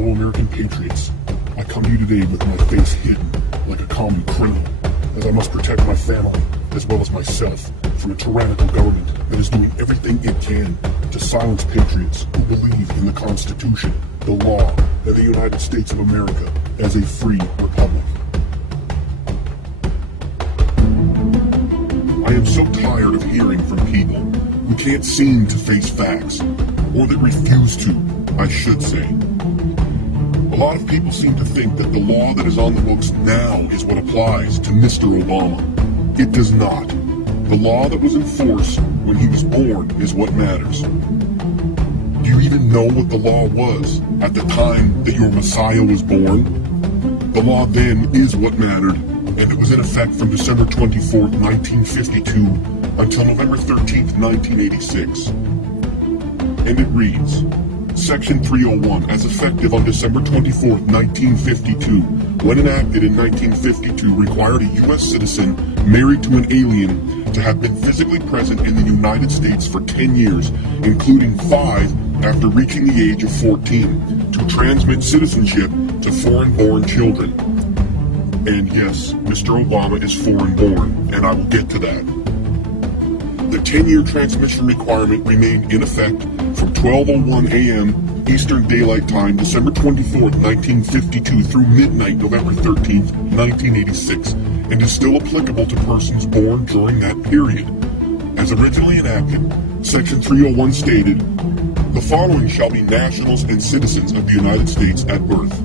fellow American patriots, I come to you today with my face hidden like a common criminal, as I must protect my family, as well as myself, from a tyrannical government that is doing everything it can to silence patriots who believe in the Constitution, the law, and the United States of America as a free republic. I am so tired of hearing from people who can't seem to face facts, or that refuse to, I should say. A lot of people seem to think that the law that is on the books now is what applies to Mr. Obama. It does not. The law that was in force when he was born is what matters. Do you even know what the law was at the time that your Messiah was born? The law then is what mattered, and it was in effect from December 24th, 1952 until November 13th, 1986. And it reads, Section 301, as effective on December 24th, 1952, when enacted in 1952, required a U.S. citizen married to an alien to have been physically present in the United States for 10 years, including 5 after reaching the age of 14, to transmit citizenship to foreign-born children. And yes, Mr. Obama is foreign-born, and I will get to that. The 10-year transmission requirement remained in effect from 12:01 a.m. Eastern Daylight Time, December 24th, 1952 through midnight, November 13th, 1986, and is still applicable to persons born during that period. As originally enacted, Section 301 stated, "The following shall be nationals and citizens of the United States at birth.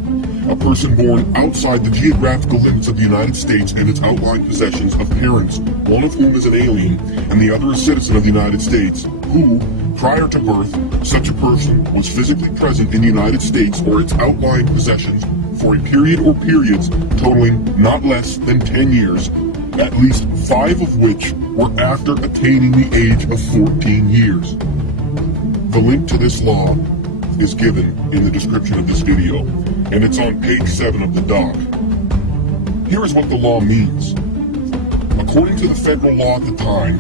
A person born outside the geographical limits of the United States and its outlying possessions of parents, one of whom is an alien and the other a citizen of the United States, who, prior to birth, such a person was physically present in the United States or its outlying possessions for a period or periods totaling not less than 10 years, at least 5 of which were after attaining the age of 14 years. The link to this law is given in the description of this video, and it's on page 7 of the doc. Here is what the law means. According to the federal law at the time,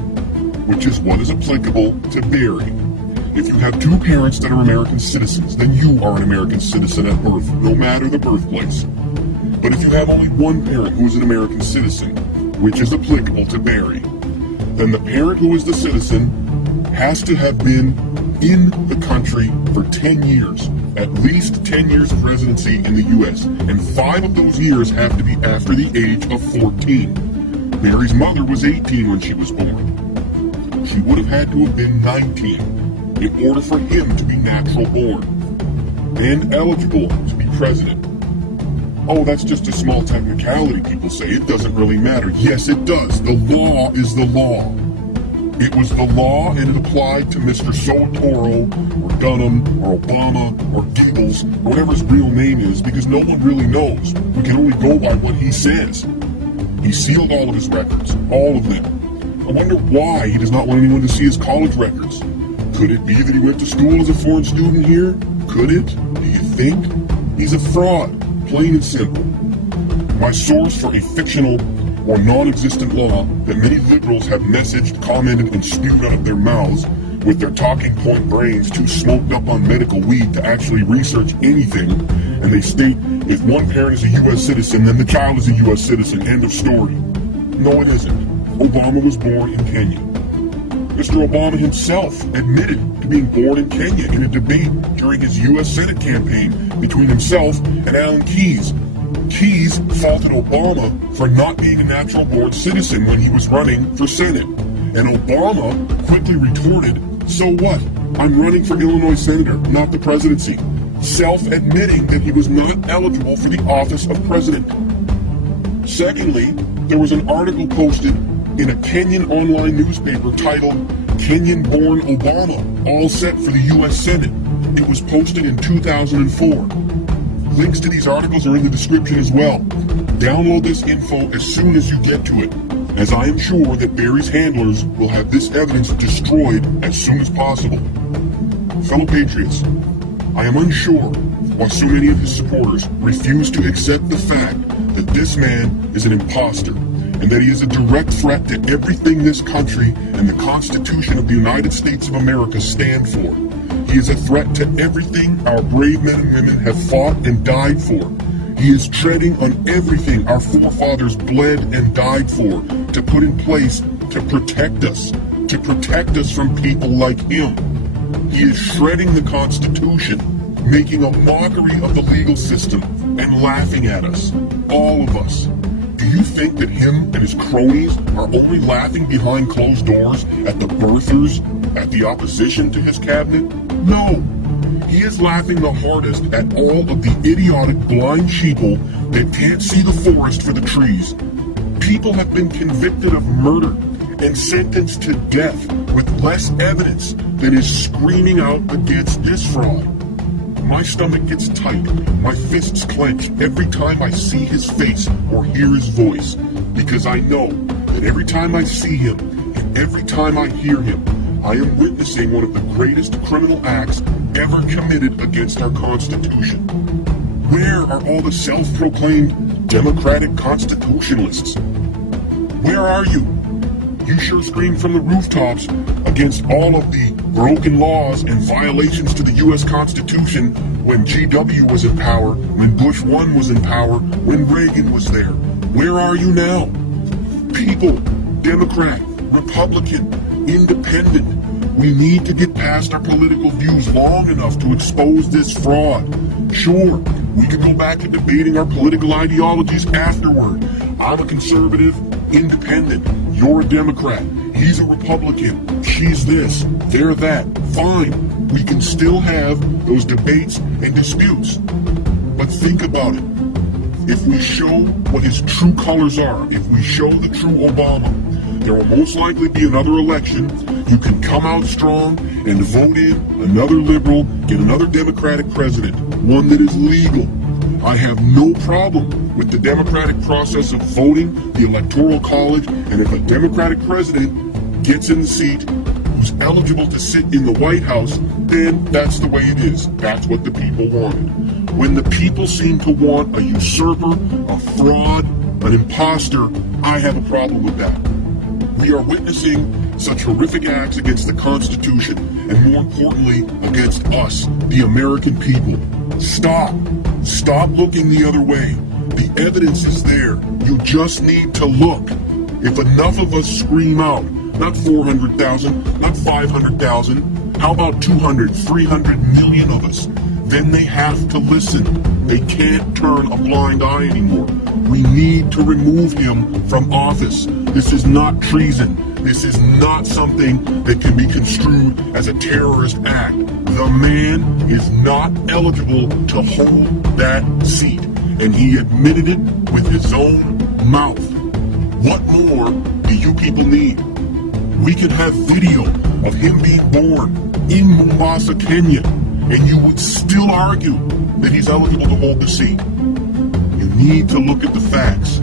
which is what is applicable to Barry, if you have 2 parents that are American citizens, then you are an American citizen at birth, no matter the birthplace. But if you have only 1 parent who is an American citizen, which is applicable to Barry, then the parent who is the citizen has to have been in the country for 10 years, at least 10 years of residency in the U.S., and 5 of those years have to be after the age of 14. Mary's mother was 18 when she was born. She would have had to have been 19 in order for him to be natural born and eligible to be president. Oh, that's just a small technicality, people say. It doesn't really matter. Yes, it does. The law is the law. It was the law, and it applied to Mr. Soetoro, or Dunham, or Obama, or Goebbels, or whatever his real name is, because no one really knows. We can only go by what he says. He sealed all of his records, all of them. I wonder why he does not want anyone to see his college records. Could it be that he went to school as a foreign student here? Could it? Do you think? He's a fraud, plain and simple. My source for a fictional or non-existent law that many liberals have messaged, commented, and spewed out of their mouths with their talking point brains too smoked up on medical weed to actually research anything, and they state if one parent is a U.S. citizen, then the child is a U.S. citizen, end of story. No, it isn't. Obama was born in Kenya. Mr. Obama himself admitted to being born in Kenya in a debate during his U.S. Senate campaign between himself and Alan Keyes. Keyes faulted Obama for not being a natural-born citizen when he was running for Senate. And Obama quickly retorted, "So what? I'm running for Illinois senator, not the presidency," self-admitting that he was not eligible for the office of president. Secondly, there was an article posted in a Kenyan online newspaper titled "Kenyan-Born Obama, All Set for the U.S. Senate." It was posted in 2004. Links to these articles are in the description as well. Download this info as soon as you get to it, as I am sure that Barry's handlers will have this evidence destroyed as soon as possible. Fellow patriots, I am unsure why so many of his supporters refuse to accept the fact that this man is an imposter and that he is a direct threat to everything this country and the Constitution of the United States of America stand for. He He is a threat to everything our brave men and women have fought and died for. He is treading on everything our forefathers bled and died for, to put in place to protect us from people like him. He is shredding the Constitution, making a mockery of the legal system, and laughing at us, all of us. Do you think that him and his cronies are only laughing behind closed doors at the birthers, at the opposition to his cabinet? No. He is laughing the hardest at all of the idiotic blind sheeple that can't see the forest for the trees. People have been convicted of murder and sentenced to death with less evidence than is screaming out against this fraud. My stomach gets tight, my fists clench every time I see his face or hear his voice, because I know that every time I see him and every time I hear him, I am witnessing one of the greatest criminal acts ever committed against our Constitution. Where are all the self-proclaimed democratic constitutionalists? Where are you? You sure screamed from the rooftops against all of the broken laws and violations to the U.S. Constitution when GW was in power, when Bush 1 was in power, when Reagan was there. Where are you now? People, Democrat, Republican, Independent, we need to get past our political views long enough to expose this fraud. Sure, we could go back to debating our political ideologies afterward. I'm a conservative, independent. You're a Democrat. He's a Republican. She's this. They're that. Fine. We can still have those debates and disputes. But think about it. If we show what his true colors are, if we show the true Obama, there will most likely be another election. You can come out strong and vote in another liberal, get another Democratic president, one that is legal. I have no problem with the democratic process of voting, the Electoral College, and if a Democratic president gets in the seat who's eligible to sit in the White House, then that's the way it is. That's what the people wanted. When the people seem to want a usurper, a fraud, an imposter, I have a problem with that. We are witnessing such horrific acts against the Constitution, and more importantly, against us, the American people. Stop. Stop looking the other way. The evidence is there. You just need to look. If enough of us scream out, not 400,000, not 500,000, how about 200, 300 million of us? Then they have to listen. They can't turn a blind eye anymore. We need to remove him from office. This is not treason. This is not something that can be construed as a terrorist act. The man is not eligible to hold that seat, and he admitted it with his own mouth. What more do you people need? We can have video of him being born in Mombasa, Kenya, and you would still argue that he's eligible to hold the seat. You need to look at the facts.